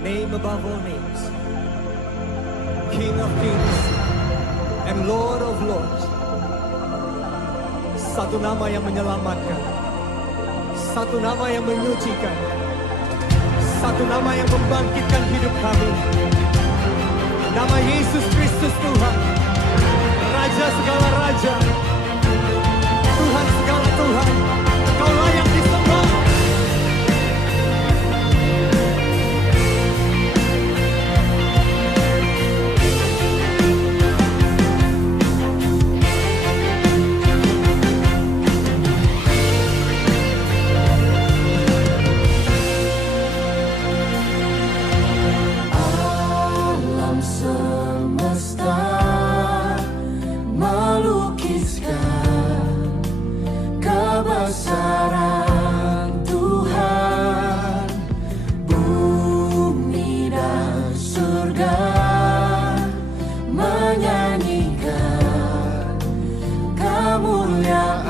name above all names, King of kings and Lord of lords. Satu nama yang menyelamatkan, satu nama yang menyucikan, satu nama yang membangkitkan hidup kami. Nama Yesus Kristus Tuhan, Raja segala raja, Tuhan segala Tuhan. Kau layak disembah. Kebesaran Tuhan, bumi dan surga menyanyikan kemuliaan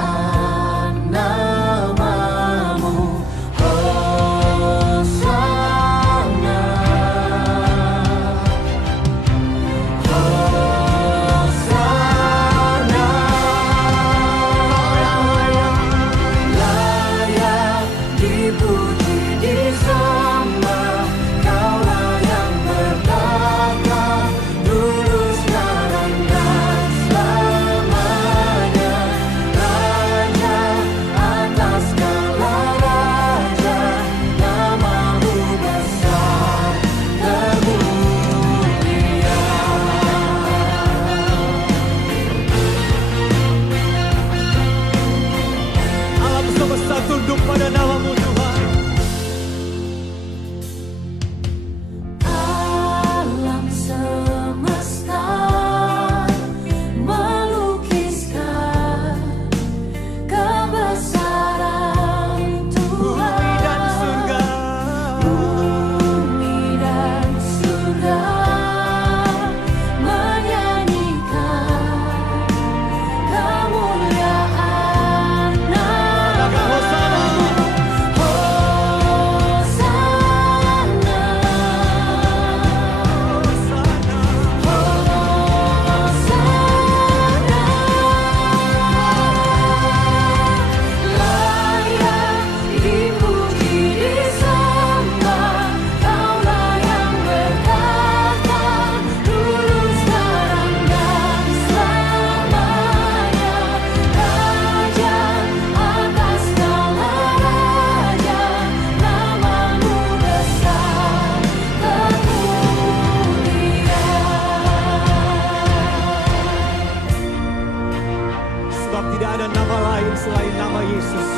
nama-Mu. Hosana, Hosana. Dipuji, disembah, Kaulah yang bertata, dulu, sekarang, dan selamanya. Raja atas segala raja, nama-Mu besar termulia. Alam semesta tunduk pada nama-Mu Tuhan. Alam semesta melukiskan kebesaran Bumi dan Tuhan, surga, bumi dan surga menyanyikan kemuliaan katakan Hosana. Sebab tidak ada nama lain selain nama Yesus,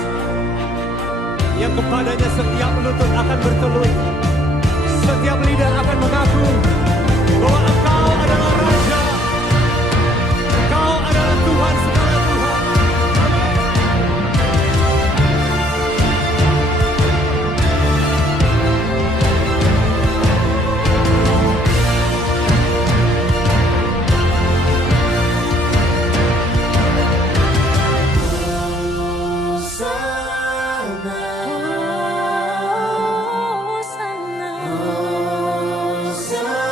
yang kepadanya setiap lutut akan bertelur, setiap lidah akan mengaku bahwa Engkau adalah Raja, Engkau adalah Tuhan segala Tuhan. Hosana, Hosana.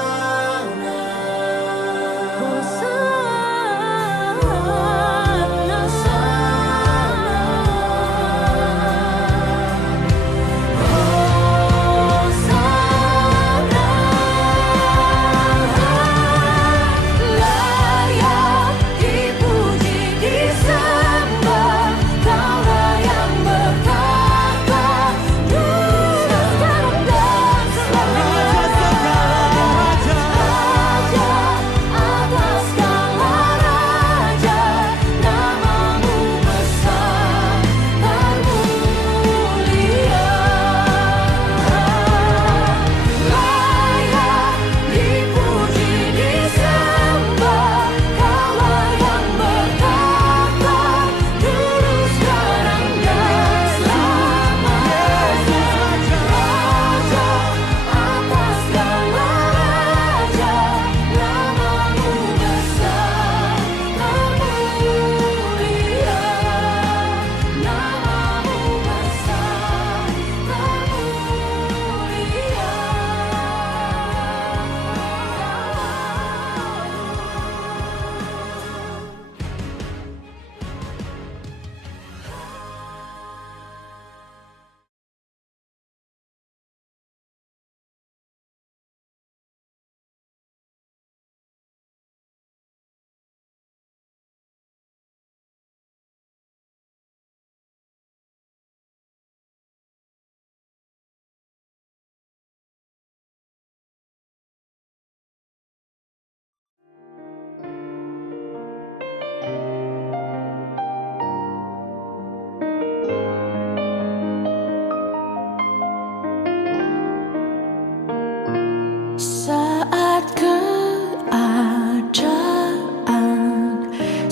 Saat keadaan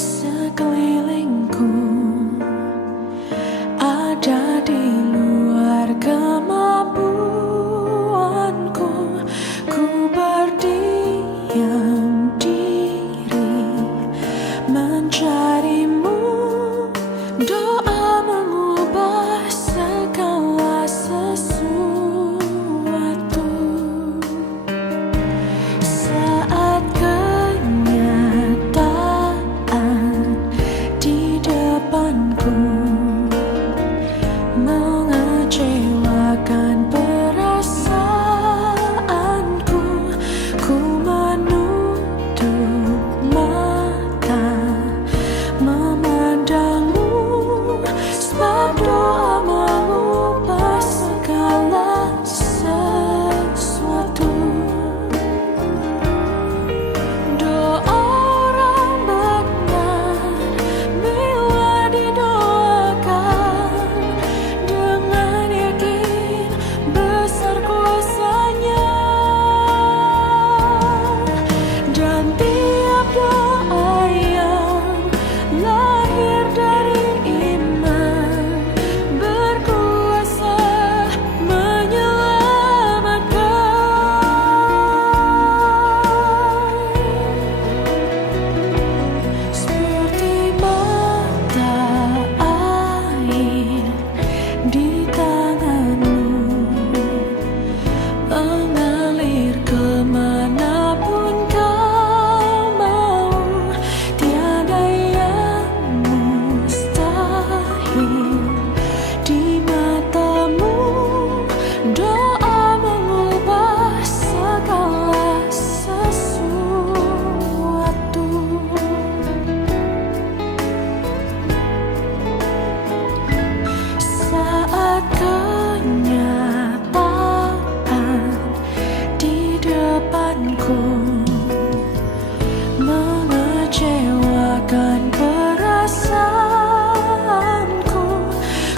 sekelilingku ada di luar kemampuanku, ku berdiam diri mencarimu. Doa mengubah segala sesuatu. Saat kenyataan di depanku mengecewakan perasaanku, ku menutup mata memandangmu, sebab doa mengubah segala sesuatu. Doa orang benar bila didoakan dengan yakin besar kuasanya, dan tiap doa yang lahir dari iman berkuasa menyelamatkan. Seperti mata air di tanganmu, mengalir kemanapun kau mau. Tiada yang mustahil di matamu. Doa mengubah segala sesuatu. Saat kenyataan di depanku mengecewakan perasaanku,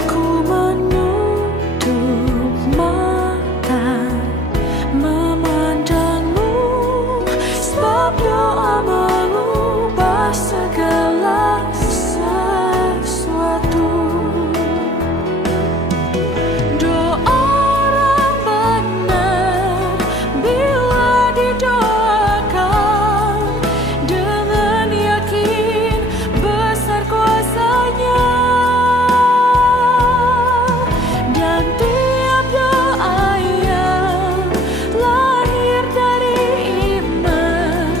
ku menutup mata memandangmu, sebab doa mengubah segala sesuatu. Doa orang benar bila didoakan dengan yakin besar kuasanya, dan tiap doa yang lahir dari iman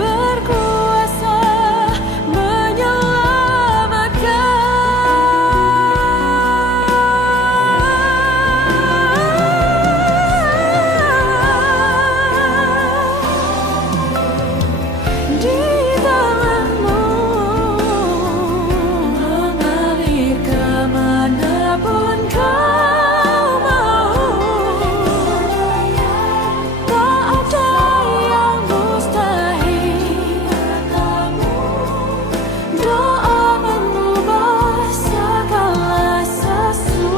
berkuasa menyelamatkan. Di tanganmu mengalir kemanapun kau mau. Tak ada yang mustahil. Doa mengubah segala sesuatu.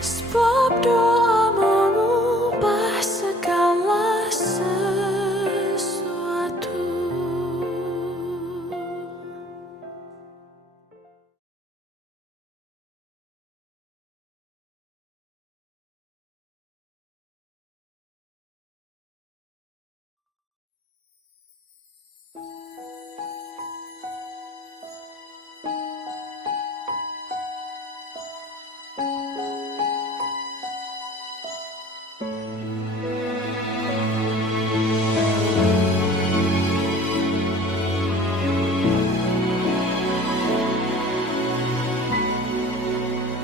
Sebab doa mengubah segala sesuatu.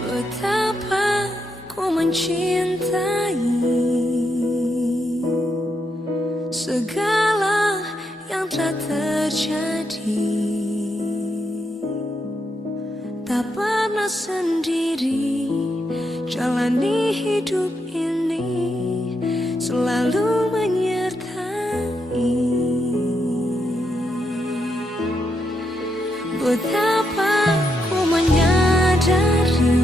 Betapa ku mencintai segala yang telah terjadi. Tak pernah sendiri jalani hidup ini, selalu menyertai. Betapa ku menyadari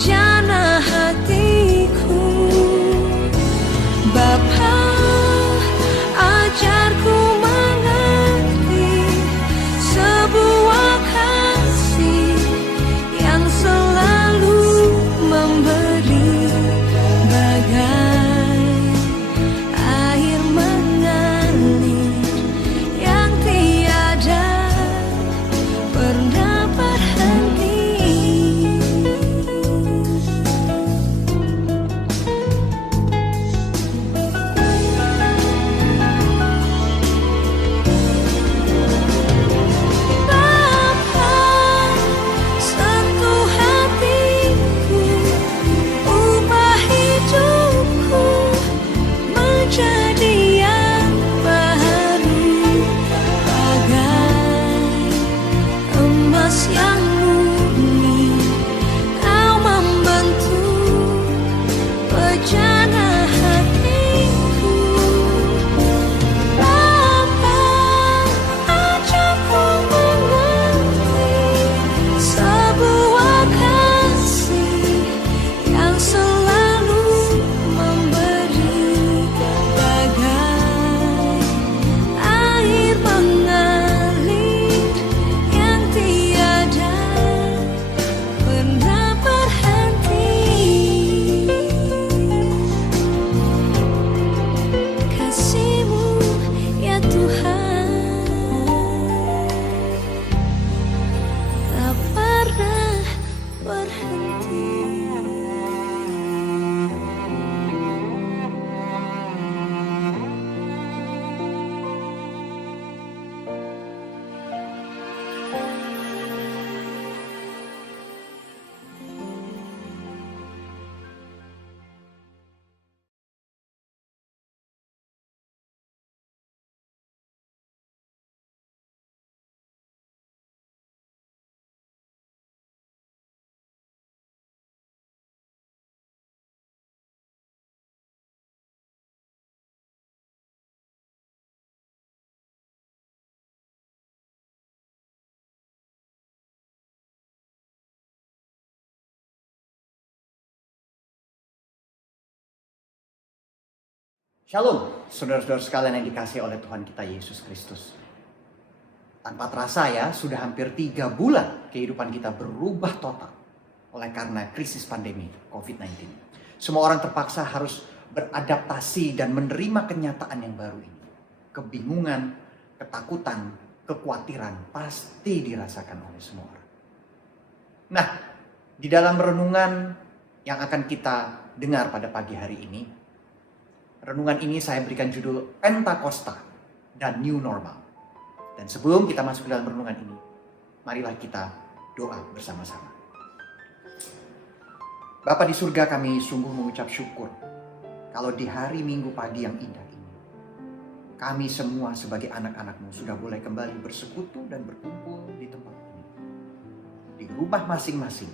bejana hatiku. Bapa, ajarku mengerti sebuah kasih yang selalu memberi, bagai air mengalir yang tiada pernah berhenti. Bapa, sentuh hatiku, ubah hidupku menjadi yang baru, bagai emas yang murni. Kau membentuk bejana hatiku. Bapa, ajarku mengerti sebuah kasih yang selalu memberi, bagai air mengalir yang tiada pernah berhenti. Kasih-Mu ya Tuhan tak pernah berhenti. Shalom, saudara-saudara sekalian yang dikasihi oleh Tuhan kita Yesus Kristus. Tanpa terasa ya, sudah hampir 3 bulan kehidupan kita berubah total oleh karena krisis pandemi COVID-19. Semua orang terpaksa harus beradaptasi dan menerima kenyataan yang baru ini. Kebingungan, ketakutan, kekhawatiran pasti dirasakan oleh semua orang. Nah, di dalam renungan yang akan kita dengar pada pagi hari ini, renungan ini saya berikan judul Pentakosta dan New Normal. Dan sebelum kita masuk ke dalam renungan ini, marilah kita doa bersama-sama. Bapa di surga, kami sungguh mengucap syukur kalau di hari Minggu pagi yang indah ini, kami semua sebagai anak-anak-Mu sudah boleh kembali bersekutu dan berkumpul di tempat ini. Di rumah masing-masing,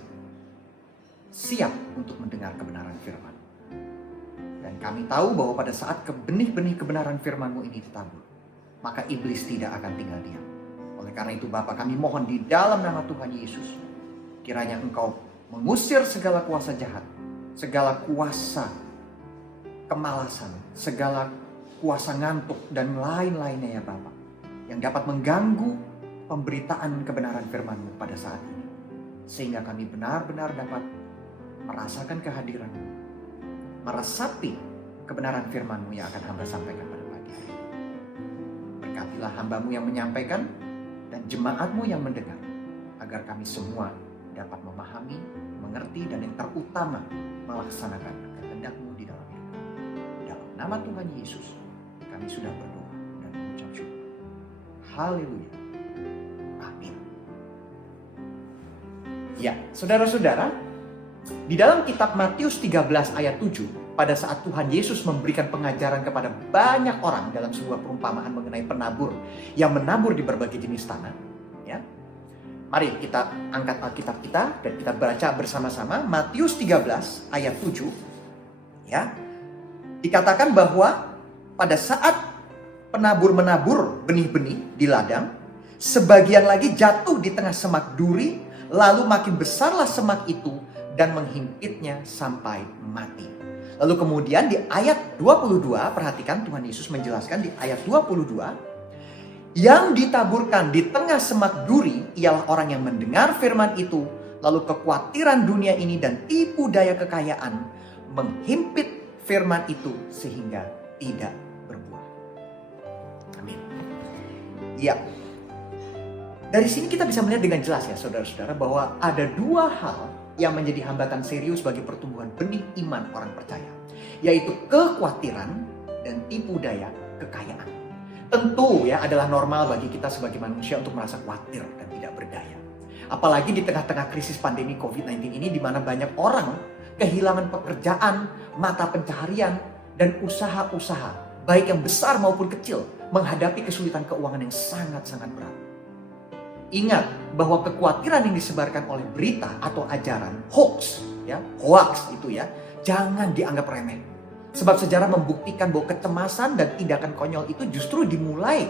siap untuk mendengar kebenaran firman. Dan kami tahu bahwa pada saat benih-benih kebenaran firman-Mu ini ditabur, maka iblis tidak akan tinggal diam. Oleh karena itu Bapa, kami mohon di dalam nama Tuhan Yesus, kiranya Engkau mengusir segala kuasa jahat, segala kuasa kemalasan, segala kuasa ngantuk dan lain-lainnya ya Bapa, yang dapat mengganggu pemberitaan kebenaran firman-Mu pada saat ini. Sehingga kami benar-benar dapat merasakan kehadiran-Mu, meresapi kebenaran firman-Mu yang akan hamba sampaikan pada pagi hari ini. Berkatilah hamba-Mu yang menyampaikan dan jemaat-Mu yang mendengar, agar kami semua dapat memahami, mengerti, dan yang terutama melaksanakan kehendak-Mu di dalam hidup kami. Dalam nama Tuhan Yesus, kami sudah berdoa dan mengucap syukur. Haleluya. Amin. Ya, saudara-saudara, di dalam kitab Matius 13 ayat 7, pada saat Tuhan Yesus memberikan pengajaran kepada banyak orang dalam sebuah perumpamaan mengenai penabur yang menabur di berbagai jenis tanah, ya. Mari kita angkat Alkitab kita dan kita baca bersama-sama Matius 13 ayat 7. Ya. Dikatakan bahwa pada saat penabur menabur benih-benih di ladang, sebagian lagi jatuh di tengah semak duri, lalu makin besarlah semak itu dan menghimpitnya sampai mati. Lalu kemudian di ayat 22, perhatikan Tuhan Yesus menjelaskan di ayat 22, yang ditaburkan di tengah semak duri ialah orang yang mendengar firman itu, lalu kekhawatiran dunia ini dan tipu daya kekayaan menghimpit firman itu sehingga tidak berbuah. Amin. Ya. Dari sini kita bisa melihat dengan jelas ya saudara-saudara bahwa ada dua hal yang menjadi hambatan serius bagi pertumbuhan benih iman orang percaya, yaitu kekhawatiran dan tipu daya kekayaan. Tentu ya adalah normal bagi kita sebagai manusia untuk merasa khawatir dan tidak berdaya. Apalagi di tengah-tengah krisis pandemi COVID-19 ini di mana banyak orang kehilangan pekerjaan, mata pencaharian, dan usaha-usaha, baik yang besar maupun kecil, menghadapi kesulitan keuangan yang sangat-sangat berat. Ingat bahwa kekhawatiran yang disebarkan oleh berita atau ajaran hoax itu ya, jangan dianggap remeh. Sebab sejarah membuktikan bahwa kecemasan dan tindakan konyol itu justru dimulai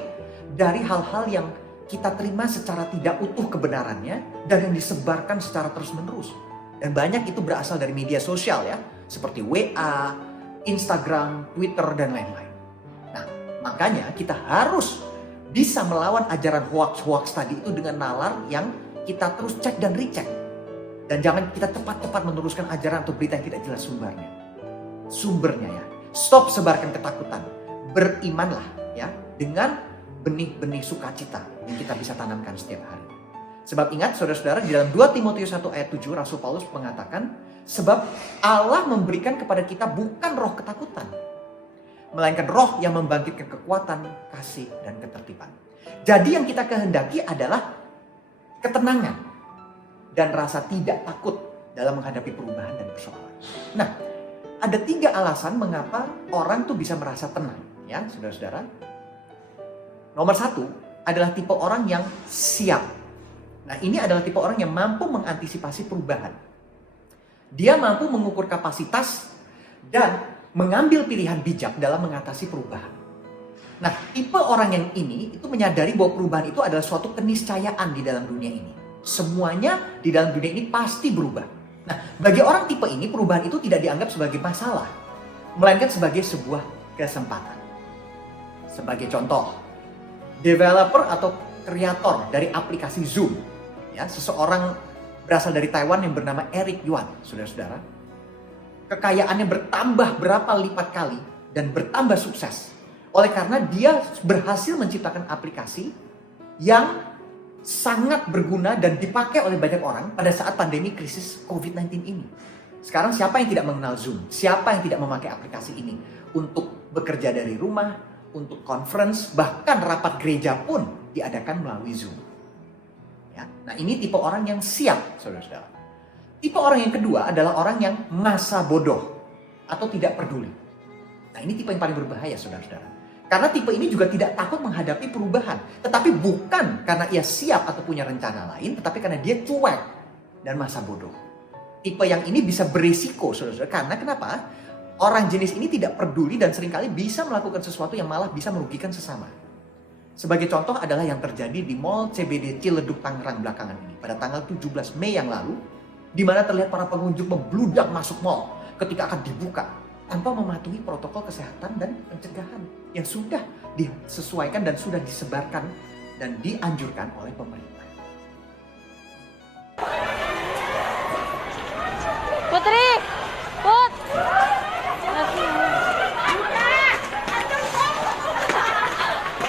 dari hal-hal yang kita terima secara tidak utuh kebenarannya dan yang disebarkan secara terus-menerus. Dan banyak itu berasal dari media sosial ya, seperti WA, Instagram, Twitter, dan lain-lain. Nah, makanya kita harus bisa melawan ajaran hoax-hoax tadi itu dengan nalar yang kita terus cek dan recheck. Dan jangan kita cepat-cepat meneruskan ajaran atau berita yang tidak jelas sumbernya ya. Stop sebarkan ketakutan. Berimanlah ya dengan benih-benih sukacita yang kita bisa tanamkan setiap hari. Sebab ingat saudara-saudara, di dalam 2 Timotius 1 ayat 7 Rasul Paulus mengatakan, sebab Allah memberikan kepada kita bukan roh ketakutan, melainkan roh yang membangkitkan kekuatan, kasih, dan ketertiban. Jadi yang kita kehendaki adalah ketenangan dan rasa tidak takut dalam menghadapi perubahan dan persoalan. Nah, ada 3 alasan mengapa orang tuh bisa merasa tenang, ya saudara-saudara. Nomor 1 adalah tipe orang yang siap. Nah, ini adalah tipe orang yang mampu mengantisipasi perubahan. Dia mampu mengukur kapasitas dan mengambil pilihan bijak dalam mengatasi perubahan. Nah, tipe orang yang ini itu menyadari bahwa perubahan itu adalah suatu keniscayaan di dalam dunia ini. Semuanya di dalam dunia ini pasti berubah. Nah, bagi orang tipe ini perubahan itu tidak dianggap sebagai masalah, melainkan sebagai sebuah kesempatan. Sebagai contoh, developer atau kreator dari aplikasi Zoom, ya, seseorang berasal dari Taiwan yang bernama Eric Yuan, saudara-saudara. Kekayaannya bertambah berapa lipat kali dan bertambah sukses. Oleh karena dia berhasil menciptakan aplikasi yang sangat berguna dan dipakai oleh banyak orang pada saat pandemi krisis COVID-19 ini. Sekarang siapa yang tidak mengenal Zoom? Siapa yang tidak memakai aplikasi ini? Untuk bekerja dari rumah, untuk conference, bahkan rapat gereja pun diadakan melalui Zoom. Ya, nah ini tipe orang yang siap, saudara-saudara. Tipe orang yang kedua adalah orang yang masa bodoh atau tidak peduli. Nah ini tipe yang paling berbahaya, saudara-saudara. Karena tipe ini juga tidak takut menghadapi perubahan. Tetapi bukan karena ia siap atau punya rencana lain, tetapi karena dia cuek dan masa bodoh. Tipe yang ini bisa berisiko, saudara-saudara. Karena kenapa? Orang jenis ini tidak peduli dan seringkali bisa melakukan sesuatu yang malah bisa merugikan sesama. Sebagai contoh adalah yang terjadi di Mall CBD Ciledug Tangerang belakangan ini. Pada tanggal 17 Mei yang lalu, di mana terlihat para pengunjung membludak masuk mall ketika akan dibuka tanpa mematuhi protokol kesehatan dan pencegahan yang sudah disesuaikan dan sudah disebarkan dan dianjurkan oleh pemerintah. Putri, Put.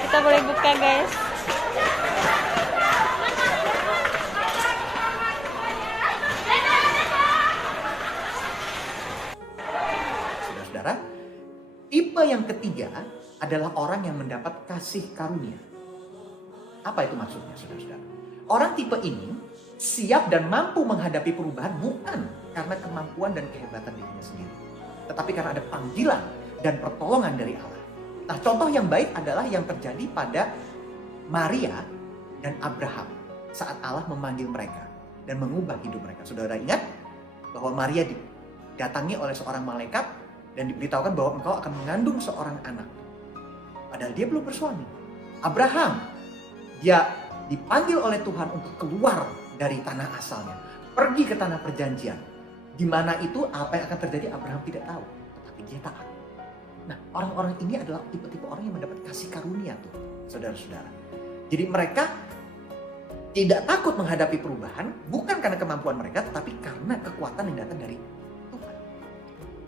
Kita boleh buka, guys. Saudara-saudara, tipe yang ketiga adalah orang yang mendapat kasih karunia. Apa itu maksudnya, saudara-saudara? Orang tipe ini siap dan mampu menghadapi perubahan bukan karena kemampuan dan kehebatan dirinya sendiri, tetapi karena ada panggilan dan pertolongan dari Allah. Nah, contoh yang baik adalah yang terjadi pada Maria dan Abraham saat Allah memanggil mereka dan mengubah hidup mereka. Saudara ingat bahwa Maria didatangi oleh seorang malaikat dan diberitahukan bahwa engkau akan mengandung seorang anak. Padahal dia belum bersuami. Abraham, dia dipanggil oleh Tuhan untuk keluar dari tanah asalnya, pergi ke tanah perjanjian, Di mana itu apa yang akan terjadi Abraham tidak tahu, tetapi dia taat. Nah, orang-orang ini adalah tipe-tipe orang yang mendapat kasih karunia tuh, saudara-saudara. Jadi mereka tidak takut menghadapi perubahan, bukan karena kemampuan mereka, tetapi karena kekuatan yang datang dari Tuhan.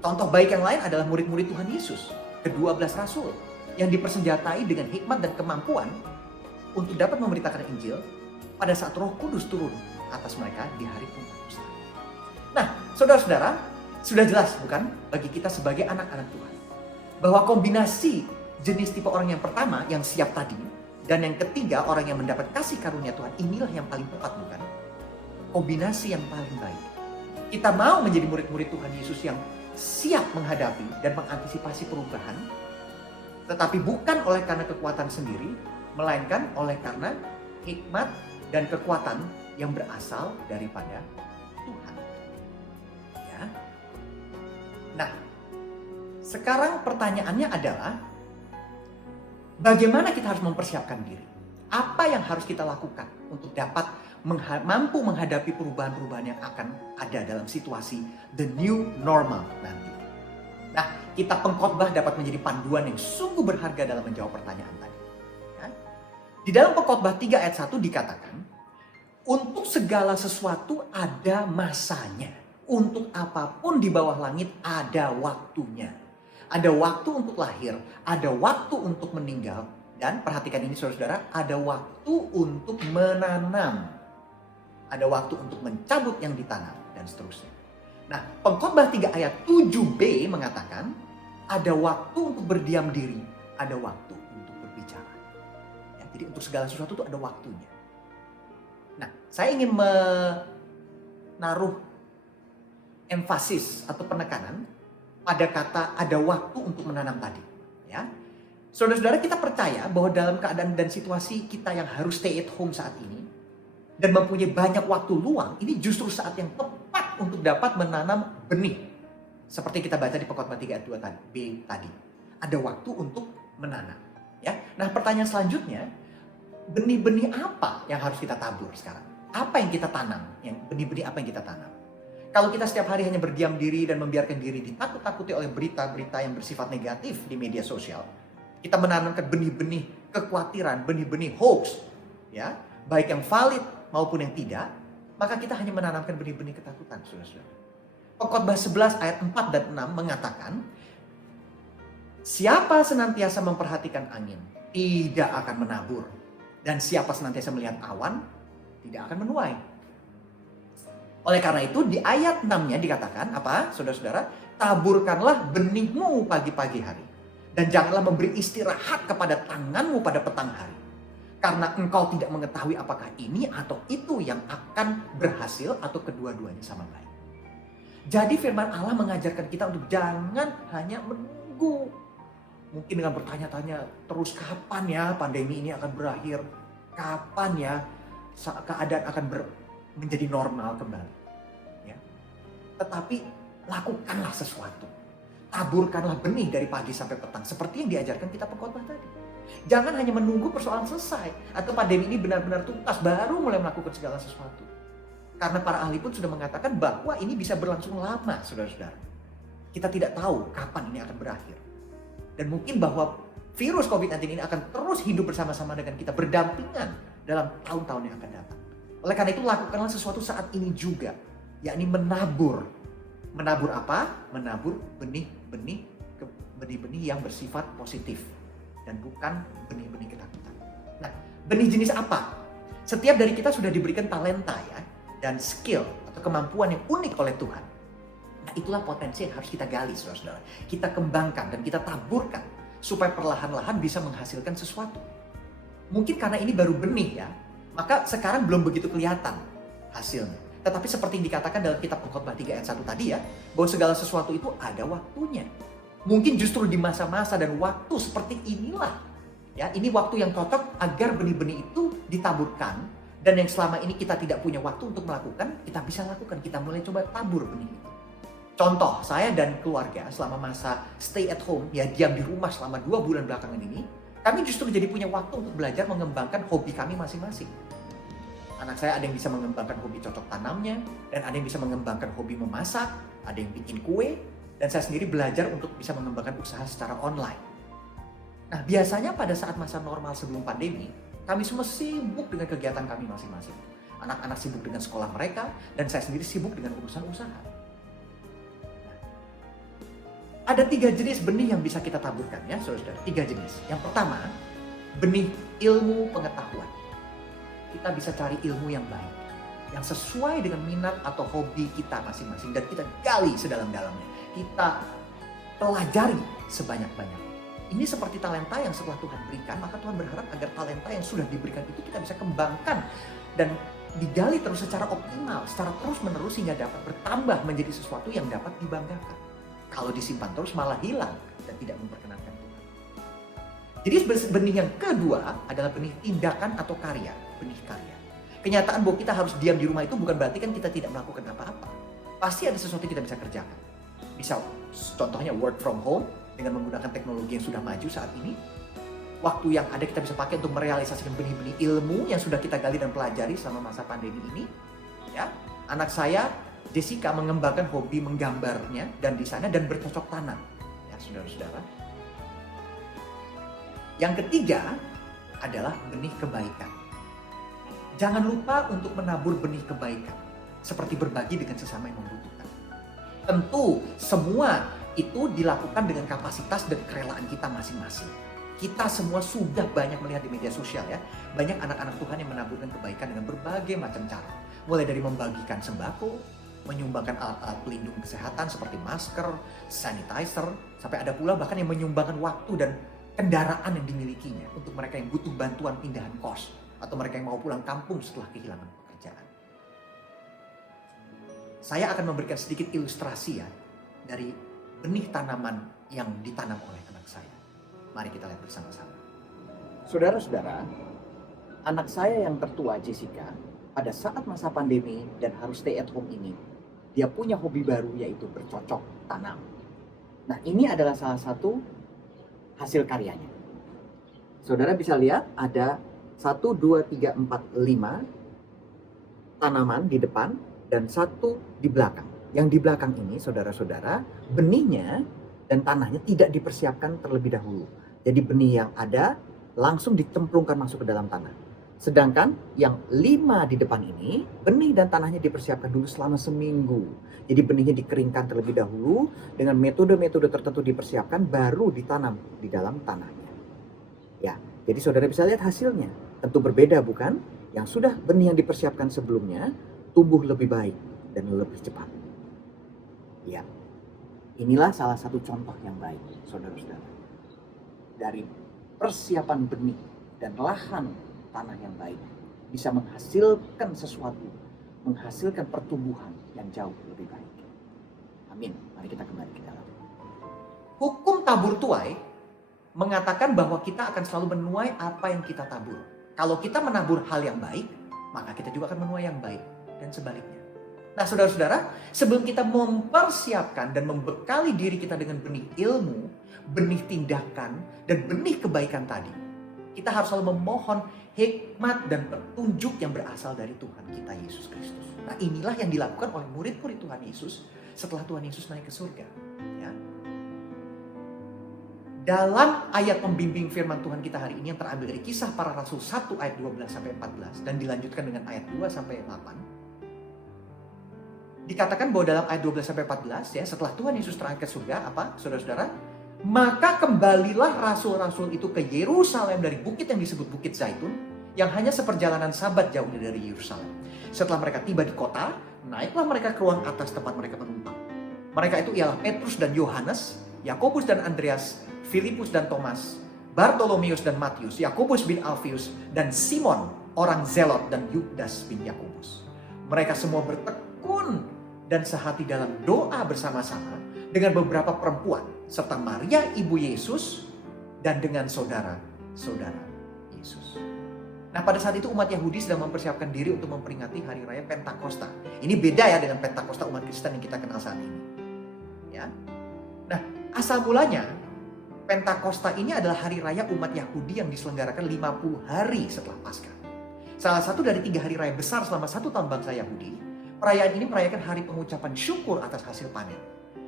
Contoh baik yang lain adalah murid-murid Tuhan Yesus, ke-12 Rasul, yang dipersenjatai dengan hikmat dan kemampuan untuk dapat memberitakan Injil pada saat Roh Kudus turun atas mereka di hari Pentakosta. Nah, saudara-saudara, sudah jelas bukan bagi kita sebagai anak-anak Tuhan, bahwa kombinasi jenis tipe orang yang pertama yang siap tadi, dan yang ketiga orang yang mendapat kasih karunia Tuhan, inilah yang paling tepat bukan? Kombinasi yang paling baik. Kita mau menjadi murid-murid Tuhan Yesus yang siap menghadapi dan mengantisipasi perubahan, tetapi bukan oleh karena kekuatan sendiri, melainkan oleh karena hikmat dan kekuatan yang berasal daripada Tuhan. Ya. Nah, sekarang pertanyaannya adalah, bagaimana kita harus mempersiapkan diri? Apa yang harus kita lakukan untuk dapat mampu menghadapi perubahan-perubahan yang akan ada dalam situasi the new normal nanti? Nah, kitab Pengkhotbah dapat menjadi panduan yang sungguh berharga dalam menjawab pertanyaan tadi. Ya. Di dalam Pengkhotbah 3 ayat 1 dikatakan, untuk segala sesuatu ada masanya. Untuk apapun di bawah langit ada waktunya. Ada waktu untuk lahir, ada waktu untuk meninggal, dan perhatikan ini saudara-saudara, ada waktu untuk menanam. Ada waktu untuk mencabut yang ditanam, dan seterusnya. Nah, Pengkhotbah 3 ayat 7b mengatakan, ada waktu untuk berdiam diri, ada waktu untuk berbicara. Ya, jadi untuk segala sesuatu itu ada waktunya. Nah, saya ingin menaruh emfasis atau penekanan pada kata ada waktu untuk menanam tadi. Ya, saudara-saudara, kita percaya bahwa dalam keadaan dan situasi kita yang harus stay at home saat ini, dan mempunyai banyak waktu luang, ini justru saat yang tepat untuk dapat menanam benih. Seperti kita baca di Pengkhotbah 3 ayat 2b tadi. Ada waktu untuk menanam. Ya. Nah, pertanyaan selanjutnya, benih-benih apa yang harus kita tabur sekarang? Apa yang kita tanam? Benih-benih apa yang kita tanam? Kalau kita setiap hari hanya berdiam diri dan membiarkan diri ditakut-takuti oleh berita-berita yang bersifat negatif di media sosial, kita menanamkan benih-benih kekhawatiran, benih-benih hoax, ya, baik yang valid maupun yang tidak, maka kita hanya menanamkan benih-benih ketakutan, saudara-saudara. Pengkhotbah 11 ayat 4 dan 6 mengatakan, siapa senantiasa memperhatikan angin, tidak akan menabur. Dan siapa senantiasa melihat awan, tidak akan menuai. Oleh karena itu, di ayat 6-nya dikatakan, apa, saudara-saudara? Taburkanlah benihmu pagi-pagi hari. Dan janganlah memberi istirahat kepada tanganmu pada petang hari. Karena engkau tidak mengetahui apakah ini atau itu yang akan berhasil atau kedua-duanya sama baik. Jadi firman Allah mengajarkan kita untuk jangan hanya menunggu. Mungkin dengan bertanya-tanya terus, kapan ya pandemi ini akan berakhir? Kapan ya keadaan akan menjadi normal kembali? Ya. Tetapi lakukanlah sesuatu. Taburkanlah benih dari pagi sampai petang. Seperti yang diajarkan kita Pengkhotbah tadi. Jangan hanya menunggu persoalan selesai atau pandemi ini benar-benar tuntas baru mulai melakukan segala sesuatu. Karena para ahli pun sudah mengatakan bahwa ini bisa berlangsung lama, saudara-saudara. Kita tidak tahu kapan ini akan berakhir. Dan mungkin bahwa virus COVID-19 ini akan terus hidup bersama-sama dengan kita, berdampingan dalam tahun-tahun yang akan datang. Oleh karena itu lakukanlah sesuatu saat ini juga, yakni menabur. Menabur apa? Menabur benih-benih yang bersifat positif. Dan bukan benih-benih ketakutan. Nah, benih jenis apa? Setiap dari kita sudah diberikan talenta ya, dan skill atau kemampuan yang unik oleh Tuhan. Nah, itulah potensi yang harus kita gali, saudara-saudara. Kita kembangkan dan kita taburkan supaya perlahan-lahan bisa menghasilkan sesuatu. Mungkin karena ini baru benih ya, maka sekarang belum begitu kelihatan hasilnya. Tetapi seperti yang dikatakan dalam kitab Pengkhotbah 3 ayat 1 tadi ya, bahwa segala sesuatu itu ada waktunya. Mungkin justru di masa-masa dan waktu seperti inilah, ya, ini waktu yang cocok agar benih-benih itu ditaburkan, dan yang selama ini kita tidak punya waktu untuk melakukan, kita bisa lakukan, kita mulai coba tabur benih itu. Contoh, saya dan keluarga selama masa stay at home, ya diam di rumah selama 2 bulan belakangan ini, kami justru jadi punya waktu untuk belajar mengembangkan hobi kami masing-masing. Anak saya ada yang bisa mengembangkan hobi cocok tanamnya, dan ada yang bisa mengembangkan hobi memasak, ada yang bikin kue, dan saya sendiri belajar untuk bisa mengembangkan usaha secara online. Nah, biasanya pada saat masa normal sebelum pandemi, kami semua sibuk dengan kegiatan kami masing-masing. Anak-anak sibuk dengan sekolah mereka, dan saya sendiri sibuk dengan urusan usaha. Ada 3 jenis benih yang bisa kita taburkan ya, saudara-saudara. 3 jenis. Yang pertama, benih ilmu pengetahuan. Kita bisa cari ilmu yang baik, yang sesuai dengan minat atau hobi kita masing-masing, dan kita gali sedalam-dalamnya. Kita pelajari sebanyak-banyaknya. Ini seperti talenta yang setelah Tuhan berikan, maka Tuhan berharap agar talenta yang sudah diberikan itu kita bisa kembangkan dan digali terus secara optimal, secara terus-menerus sehingga dapat bertambah menjadi sesuatu yang dapat dibanggakan. Kalau disimpan terus malah hilang dan tidak memperkenankan Tuhan. Jadi benih yang kedua adalah benih tindakan atau karya, benih karya. Kenyataan bahwa kita harus diam di rumah itu bukan berarti kan kita tidak melakukan apa-apa. Pasti ada sesuatu yang kita bisa kerjakan. Bisa contohnya work from home dengan menggunakan teknologi yang sudah maju saat ini. Waktu yang ada kita bisa pakai untuk merealisasikan benih-benih ilmu yang sudah kita gali dan pelajari selama masa pandemi ini. Ya, anak saya Jessica mengembangkan hobi menggambarnya dan di sana dan bercocok tanam. Ya, saudara-saudara. Yang ketiga adalah benih kebaikan. Jangan lupa untuk menabur benih kebaikan, seperti berbagi dengan sesama yang membutuhkan. Tentu semua itu dilakukan dengan kapasitas dan kerelaan kita masing-masing. Kita semua sudah banyak melihat di media sosial ya, banyak anak-anak Tuhan yang menaburkan kebaikan dengan berbagai macam cara. Mulai dari membagikan sembako, menyumbangkan alat-alat pelindung kesehatan seperti masker, sanitizer, sampai ada pula bahkan yang menyumbangkan waktu dan kendaraan yang dimilikinya untuk mereka yang butuh bantuan pindahan kos atau mereka yang mau pulang kampung setelah kehilangan pekerjaan. Saya akan memberikan sedikit ilustrasi ya dari benih tanaman yang ditanam oleh anak saya. Mari kita lihat bersama-sama. Saudara-saudara, anak saya yang tertua Jessica pada saat masa pandemi dan harus stay at home ini, dia punya hobi baru yaitu bercocok tanam. Nah, ini adalah salah satu hasil karyanya. Saudara bisa lihat ada 1, 2, 3, 4, 5 tanaman di depan dan 1 di belakang. Yang di belakang ini, saudara-saudara, benihnya dan tanahnya tidak dipersiapkan terlebih dahulu. Jadi benih yang ada langsung dicemplungkan masuk ke dalam tanah. Sedangkan yang 5 di depan ini, benih dan tanahnya dipersiapkan dulu selama seminggu. Jadi benihnya dikeringkan terlebih dahulu, dengan metode-metode tertentu dipersiapkan, baru ditanam di dalam tanahnya. Ya, jadi saudara bisa lihat hasilnya. Tentu berbeda bukan? Yang sudah benih yang dipersiapkan sebelumnya, tumbuh lebih baik dan lebih cepat. Ya, inilah salah satu contoh yang baik, saudara-saudara. Dari persiapan benih dan lahan tanah yang baik bisa menghasilkan sesuatu, menghasilkan pertumbuhan yang jauh lebih baik. Amin. Mari kita kembali ke dalam. Hukum tabur tuai mengatakan bahwa kita akan selalu menuai apa yang kita tabur. Kalau kita menabur hal yang baik, maka kita juga akan menuai yang baik dan sebaliknya. Nah, saudara-saudara, sebelum kita mempersiapkan dan membekali diri kita dengan benih ilmu, benih tindakan, dan benih kebaikan tadi, kita harus selalu memohon hikmat dan petunjuk yang berasal dari Tuhan kita Yesus Kristus. Nah, inilah yang dilakukan oleh murid-murid Tuhan Yesus setelah Tuhan Yesus naik ke surga. Ya. Dalam ayat pembimbing firman Tuhan kita hari ini yang terambil dari Kisah Para Rasul 1 ayat 12-14 dan dilanjutkan dengan ayat 2-8. Dikatakan bahwa dalam ayat 12-14 ya, setelah Tuhan Yesus terangkat ke surga, apa saudara-saudara? Maka kembalilah rasul-rasul itu ke Yerusalem dari bukit yang disebut Bukit Zaitun, yang hanya seperjalanan sabat jauhnya dari Yerusalem. Setelah mereka tiba di kota, naiklah mereka ke ruang atas tempat mereka menumpang. Mereka itu ialah Petrus dan Yohanes, Yakobus dan Andreas, Filipus dan Thomas, Bartolomeus dan Matius, Yakobus bin Alfius, dan Simon, orang Zelot, dan Yudas bin Yakobus. Mereka semua bertekun dan sehati dalam doa bersama-sama dengan beberapa perempuan, serta Maria ibu Yesus, dan dengan saudara-saudara Yesus. Nah, pada saat itu umat Yahudi sedang mempersiapkan diri untuk memperingati hari raya Pentakosta. Ini beda ya dengan Pentakosta umat Kristen yang kita kenal saat ini. Ya. Nah, asal mulanya Pentakosta ini adalah hari raya umat Yahudi yang diselenggarakan 50 hari setelah Paskah. Salah satu dari 3 hari raya besar selama 1 tahun bangsa Yahudi, perayaan ini merayakan hari pengucapan syukur atas hasil panen.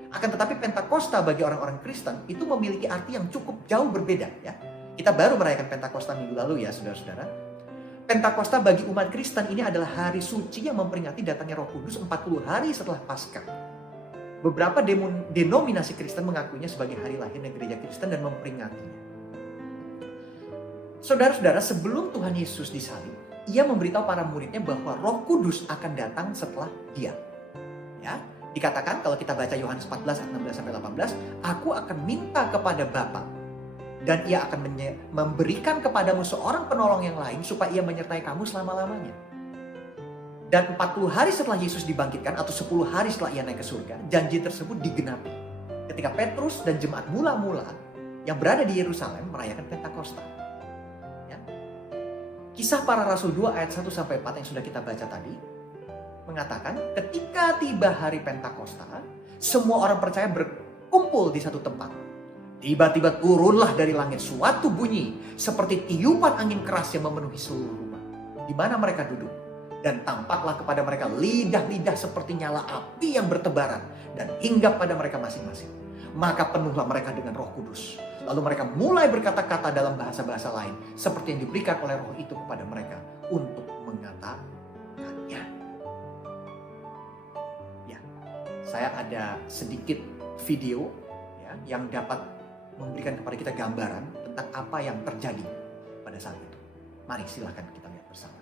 Akan tetapi Pentakosta bagi orang-orang Kristen itu memiliki arti yang cukup jauh berbeda ya. Kita baru merayakan Pentakosta minggu lalu ya saudara-saudara. Pentakosta bagi umat Kristen ini adalah hari suci yang memperingati datangnya Roh Kudus 40 hari setelah Paskah. Beberapa denominasi Kristen mengakuinya sebagai hari lahirnya gereja Kristen dan memperingatinya. Saudara-saudara, sebelum Tuhan Yesus disalib, ia memberitahu para muridnya bahwa Roh Kudus akan datang setelah dia. Ya, dikatakan kalau kita baca Yohanes 14 ayat 16 sampai 18, aku akan minta kepada Bapa dan ia akan memberikan kepadamu seorang penolong yang lain supaya ia menyertai kamu selama-lamanya. Dan 40 hari setelah Yesus dibangkitkan atau 10 hari setelah ia naik ke surga, janji tersebut digenapi ketika Petrus dan jemaat mula-mula yang berada di Yerusalem merayakan Pentakosta. Kisah Para Rasul 2 ayat 1 sampai 4 yang sudah kita baca tadi mengatakan ketika tiba hari Pentakosta, semua orang percaya berkumpul di satu tempat. Tiba-tiba turunlah dari langit suatu bunyi seperti tiupan angin keras yang memenuhi seluruh rumah di mana mereka duduk, dan tampaklah kepada mereka lidah-lidah seperti nyala api yang bertebaran dan hinggap pada mereka masing-masing. Maka penuhlah mereka dengan Roh Kudus. Lalu mereka mulai berkata-kata dalam bahasa-bahasa lain seperti yang diberikan oleh Roh itu kepada mereka untuk mengatakannya. Ya, saya ada sedikit video ya, yang dapat memberikan kepada kita gambaran tentang apa yang terjadi pada saat itu. Mari silakan kita lihat bersama.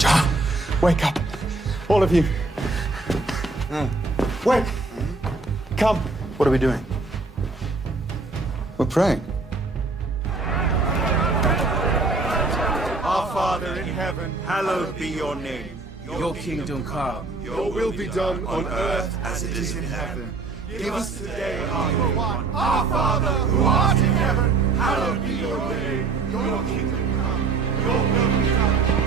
John, wake up, all of you. Wake! Come! What are we doing? We're praying. Our Father in heaven, hallowed be your name. Your kingdom come. Your will be done on earth as it is in heaven. Give us today our one. Our Father who art in heaven, hallowed be your name. Your kingdom come. Your will be done.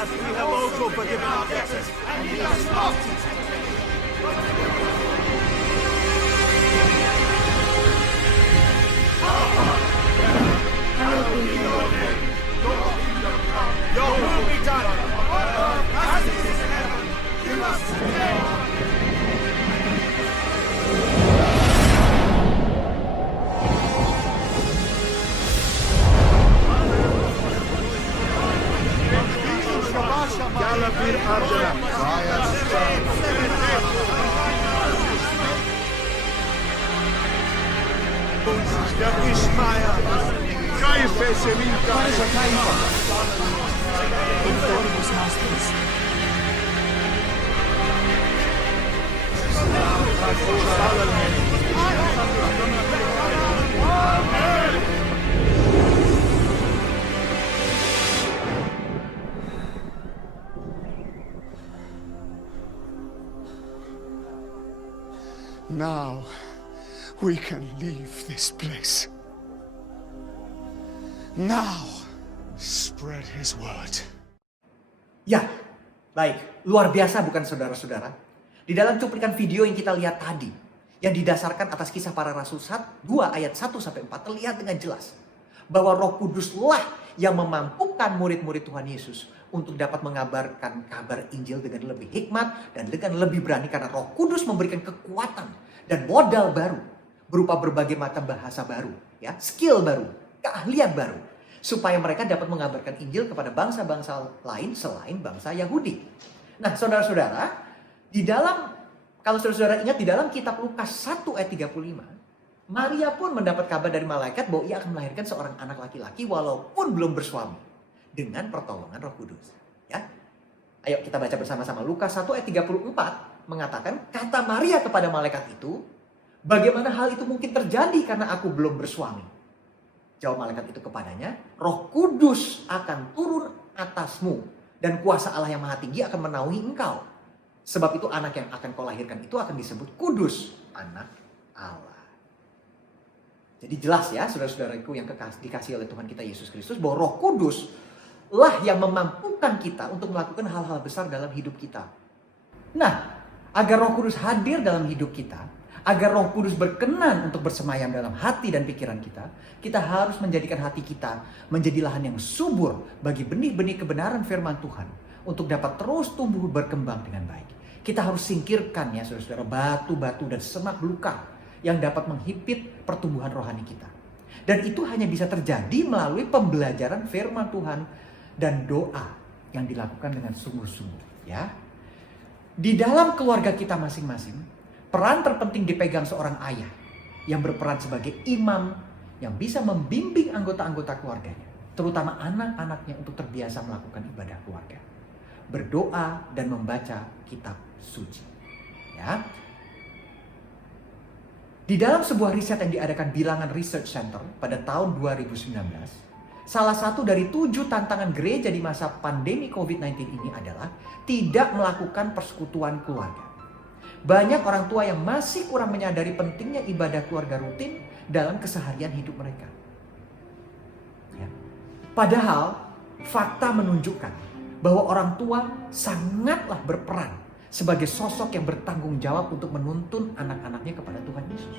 As we have also forgiven our debtors, and lead us not into your will be done on earth as it is in heaven. Give us today. Galapir Arjuna. Der Ishmael. Kaife Seminka. Now we can leave this place. Now spread his word. Ya, baik. Luar biasa bukan saudara-saudara? Di dalam cuplikan video yang kita lihat tadi, yang didasarkan atas Kisah Para Rasul 2 ayat 1 sampai 4 terlihat dengan jelas bahwa Roh Kuduslah yang memampukan murid-murid Tuhan Yesus untuk dapat mengabarkan kabar Injil dengan lebih hikmat dan dengan lebih berani, karena Roh Kudus memberikan kekuatan dan modal baru berupa berbagai macam bahasa baru, ya, skill baru, keahlian baru, supaya mereka dapat mengabarkan Injil kepada bangsa-bangsa lain selain bangsa Yahudi. Nah, saudara-saudara, kalau saudara-saudara ingat di dalam kitab Lukas 1 ayat 35, Maria pun mendapat kabar dari malaikat bahwa ia akan melahirkan seorang anak laki-laki walaupun belum bersuami, dengan pertolongan Roh Kudus. Ya, ayo kita baca bersama-sama. Lukas 1 ayat 34 mengatakan, kata Maria kepada malaikat itu, bagaimana hal itu mungkin terjadi karena aku belum bersuami? Jawab malaikat itu kepadanya, Roh Kudus akan turun atasmu dan kuasa Allah yang Maha Tinggi akan menaungi engkau. Sebab itu anak yang akan kau lahirkan itu akan disebut kudus, anak Allah. Jadi jelas ya saudara-saudaraku yang dikasih oleh Tuhan kita Yesus Kristus, bahwa Roh Kudus lah yang memampukan kita untuk melakukan hal-hal besar dalam hidup kita. Nah, agar Roh Kudus hadir dalam hidup kita, agar Roh Kudus berkenan untuk bersemayam dalam hati dan pikiran kita harus menjadikan hati kita menjadi lahan yang subur bagi benih-benih kebenaran firman Tuhan untuk dapat terus tumbuh berkembang dengan baik. Kita harus singkirkan ya saudara-saudara batu-batu dan semak belukar yang dapat menghimpit pertumbuhan rohani kita. Dan itu hanya bisa terjadi melalui pembelajaran firman Tuhan dan doa yang dilakukan dengan sungguh-sungguh ya. Di dalam keluarga kita masing-masing, peran terpenting dipegang seorang ayah yang berperan sebagai imam yang bisa membimbing anggota-anggota keluarganya, terutama anak-anaknya untuk terbiasa melakukan ibadah keluarga, berdoa dan membaca kitab suci. Ya. Di dalam sebuah riset yang diadakan Bilangan Research Center pada tahun 2019, salah satu dari 7 tantangan gereja di masa pandemi COVID-19 ini adalah tidak melakukan persekutuan keluarga. Banyak orang tua yang masih kurang menyadari pentingnya ibadah keluarga rutin dalam keseharian hidup mereka. Ya. Padahal fakta menunjukkan bahwa orang tua sangatlah berperan sebagai sosok yang bertanggung jawab untuk menuntun anak-anaknya kepada Tuhan Yesus.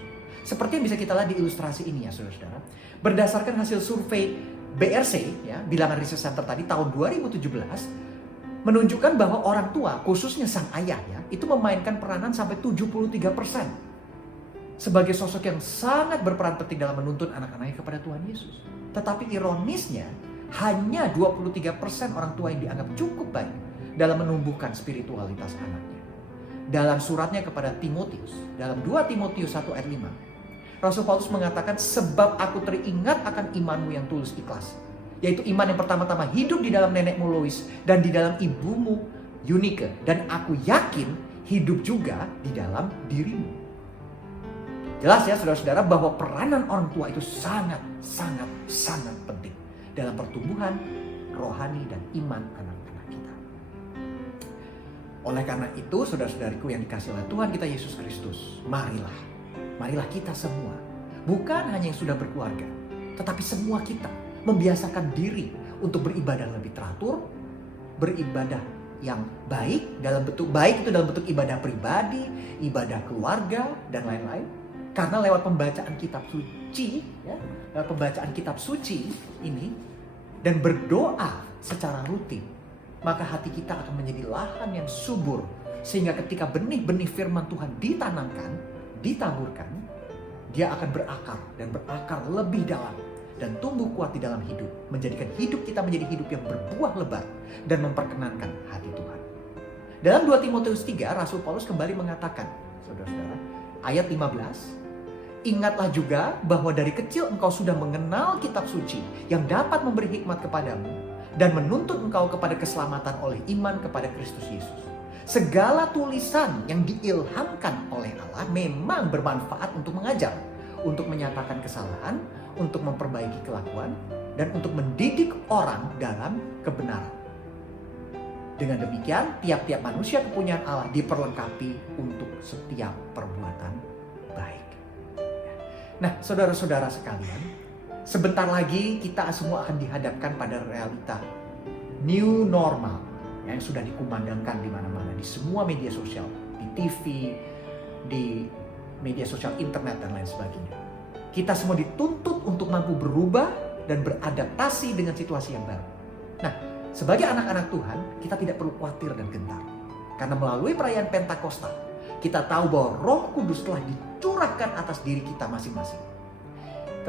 Seperti yang bisa kita lihat di ilustrasi ini ya saudara-saudara. Berdasarkan hasil survei BRC, ya, Bilangan Research Center tadi tahun 2017, menunjukkan bahwa orang tua, khususnya sang ayah ya, itu memainkan peranan sampai 73% sebagai sosok yang sangat berperan penting dalam menuntun anak-anaknya kepada Tuhan Yesus. Tetapi ironisnya, hanya 23% orang tua yang dianggap cukup baik dalam menumbuhkan spiritualitas anaknya. Dalam suratnya kepada Timotius, dalam 2 Timotius 1 ayat 5, Rasul Paulus mengatakan, sebab aku teringat akan imanmu yang tulus ikhlas. Yaitu iman yang pertama-tama hidup di dalam nenekmu Lois dan di dalam ibumu Eunike. Dan aku yakin hidup juga di dalam dirimu. Jelas ya saudara-saudara bahwa peranan orang tua itu sangat penting dalam pertumbuhan rohani dan iman anak-anak kita. Oleh karena itu saudara-saudariku yang dikasihi oleh Tuhan kita Yesus Kristus, marilah kita semua, bukan hanya yang sudah berkeluarga, tetapi semua kita membiasakan diri untuk beribadah lebih teratur, beribadah yang baik dalam bentuk ibadah pribadi, ibadah keluarga dan lain-lain. Karena lewat pembacaan kitab suci, ya, lewat pembacaan kitab suci ini dan berdoa secara rutin, maka hati kita akan menjadi lahan yang subur sehingga ketika benih-benih firman Tuhan ditanamkan, ditaburkan, dia akan berakar lebih dalam dan tumbuh kuat di dalam hidup, menjadikan hidup kita menjadi hidup yang berbuah lebat dan memperkenankan hati Tuhan. Dalam 2 Timotius 3, Rasul Paulus kembali mengatakan, saudara-saudara, ayat 15, ingatlah juga bahwa dari kecil engkau sudah mengenal kitab suci yang dapat memberi hikmat kepadamu dan menuntut engkau kepada keselamatan oleh iman kepada Kristus Yesus. Segala tulisan yang diilhamkan oleh Allah memang bermanfaat untuk mengajar, untuk menyatakan kesalahan, untuk memperbaiki kelakuan, dan untuk mendidik orang dalam kebenaran. Dengan demikian, tiap-tiap manusia kepunyaan Allah diperlengkapi untuk setiap perbuatan baik. Nah, saudara-saudara sekalian, sebentar lagi kita semua akan dihadapkan pada realita new normal yang sudah dikumandangkan di mana-mana, di semua media sosial, di TV, di media sosial internet dan lain sebagainya. Kita semua dituntut untuk mampu berubah dan beradaptasi dengan situasi yang baru. Nah, sebagai anak-anak Tuhan, kita tidak perlu khawatir dan gentar. Karena melalui perayaan Pentakosta, kita tahu bahwa Roh Kudus telah dicurahkan atas diri kita masing-masing.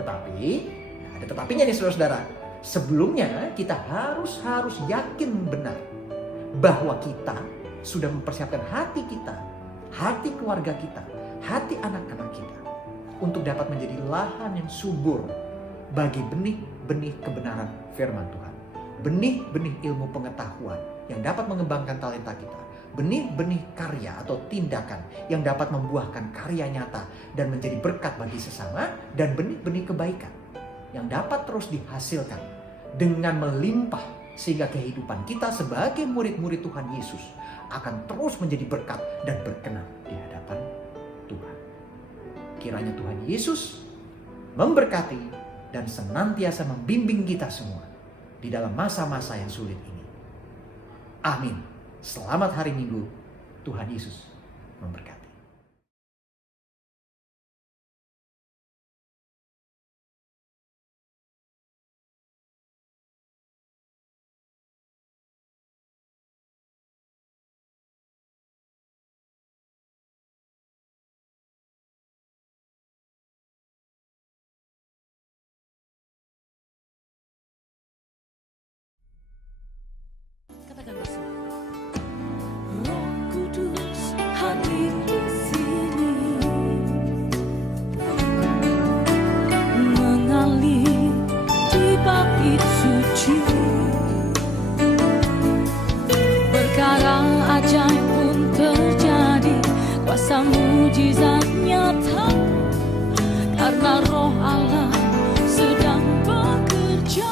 Tetapi, ada tetapinya nih saudara-saudara. Sebelumnya, kita harus yakin benar bahwa kita sudah mempersiapkan hati kita, hati keluarga kita, hati anak-anak kita untuk dapat menjadi lahan yang subur bagi benih-benih kebenaran firman Tuhan. Benih-benih ilmu pengetahuan yang dapat mengembangkan talenta kita. Benih-benih karya atau tindakan yang dapat membuahkan karya nyata dan menjadi berkat bagi sesama. Dan benih-benih kebaikan yang dapat terus dihasilkan dengan melimpah sehingga kehidupan kita sebagai murid-murid Tuhan Yesus akan terus menjadi berkat dan berkenan di hadapan Tuhan. Kiranya Tuhan Yesus memberkati dan senantiasa membimbing kita semua di dalam masa-masa yang sulit ini. Amin. Selamat hari Minggu. Tuhan Yesus memberkati. Katakan bersama. Roh Kudus hadir di sini, mengalir di bait suci. Perkara ajaib pun terjadi, kuasa mujizat nyata, karena Roh Allah sedang bekerja.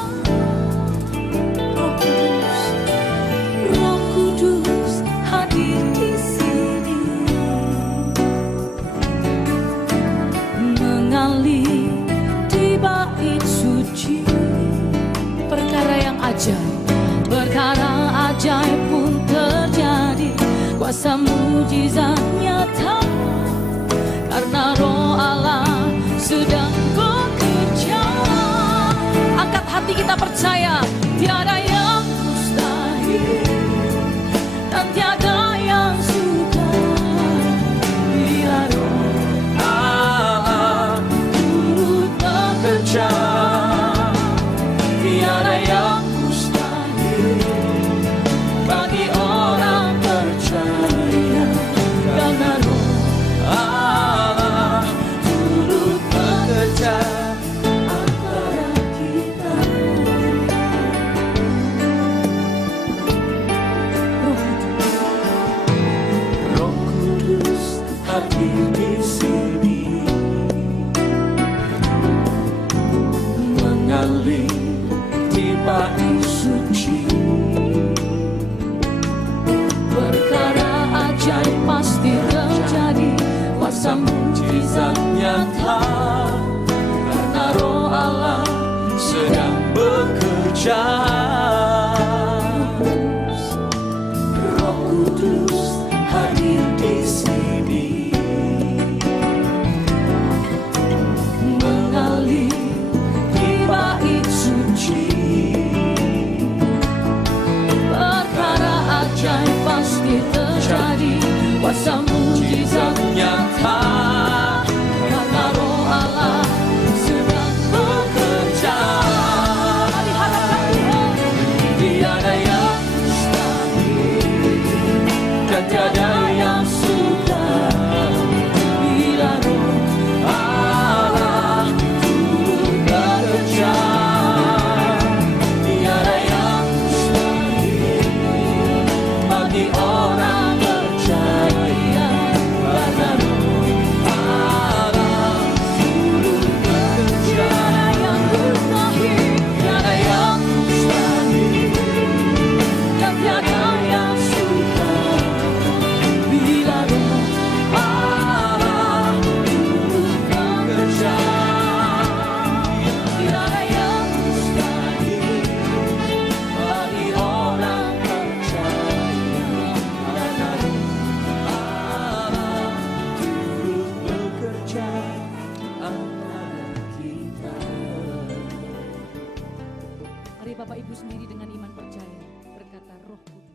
Roh Kudus hadir di sini, mengalir di bait suci. Perkara yang ajaib, perkara ajaib pun terjadi, kuasa mujizat nyata, karena Roh Allah sedang bekerja. Angkat hati kita percaya, tiada yang mustahil dan tiada yang sukar bila Roh Allah turut bekerja. Tiada yang mustahil bagi orang percaya, karena Roh Allah turut bekerja antara kita. Roh Kudus hadir di sini, mengalir di bait suci. Perkara ajaib pasti terjadi, kuasa mujizat nyata, karena Roh Allah sedang bekerja. Roh Kudus hadir di sini, mengalir di bait suci. Perkara ajaib pasti terjadi, kuasa mujizat nyata, karena Roh Allah sedang bekerja. Diharapkan Tuhan, tiada yang mustahil dan tiada yang sukar bila Roh Allah turut bekerja. Tiada yang mustahil bagi orang percaya, karena Roh Allah turut bekerja. Tiada yang mustahil dan tiada yang sukar bila Roh Allah turut bekerja. Tiada yang mustahil bagi orang percaya, karena Roh Allah turut bekerja antara kita. Mari Bapak Ibu sendiri dengan iman percaya berkata, Roh Kudus.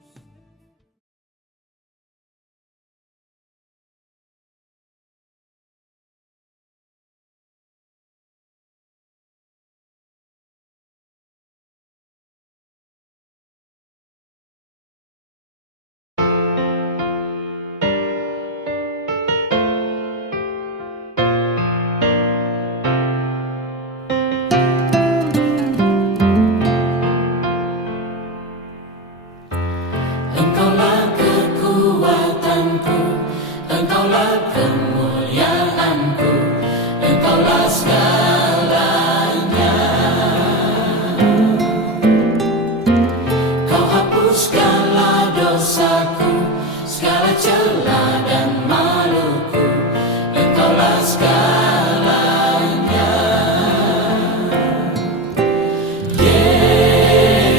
Engkaulah kekuatanku, Engkaulah kemuliaanku, Engkaulah segalanya. Kau hapuskanlah dosaku, segala celah dan maluku, Engkaulah segalanya. Yesus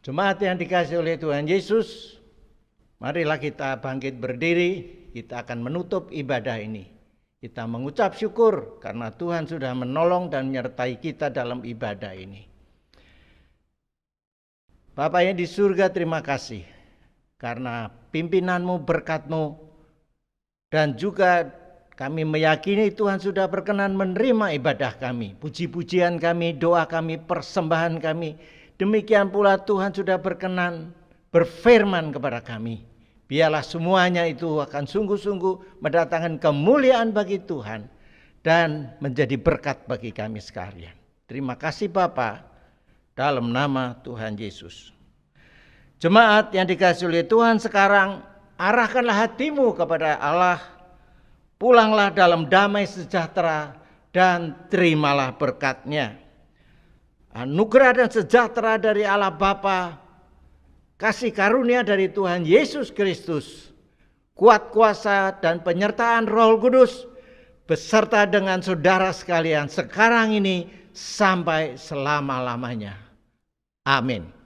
Jemaat yang dikasihi oleh Tuhan Yesus, marilah kita bangkit berdiri. Kita akan menutup ibadah ini. Kita mengucap syukur karena Tuhan sudah menolong dan menyertai kita dalam ibadah ini. Bapa yang di surga, terima kasih karena pimpinanmu, berkat-Mu, dan juga kami meyakini Tuhan sudah berkenan menerima ibadah kami, puji-pujian kami, doa kami, persembahan kami. Demikian pula Tuhan sudah berkenan berfirman kepada kami. Biarlah semuanya itu akan sungguh-sungguh mendatangkan kemuliaan bagi Tuhan dan menjadi berkat bagi kami sekalian. Terima kasih Bapa, dalam nama Tuhan Yesus. Jemaat yang dikasihi oleh Tuhan, sekarang arahkanlah hatimu kepada Allah. Pulanglah dalam damai sejahtera dan terimalah berkat-Nya. Anugerah dan sejahtera dari Allah Bapa, kasih karunia dari Tuhan Yesus Kristus, kuat kuasa dan penyertaan Roh Kudus beserta dengan saudara sekalian sekarang ini sampai selama-lamanya. Amin.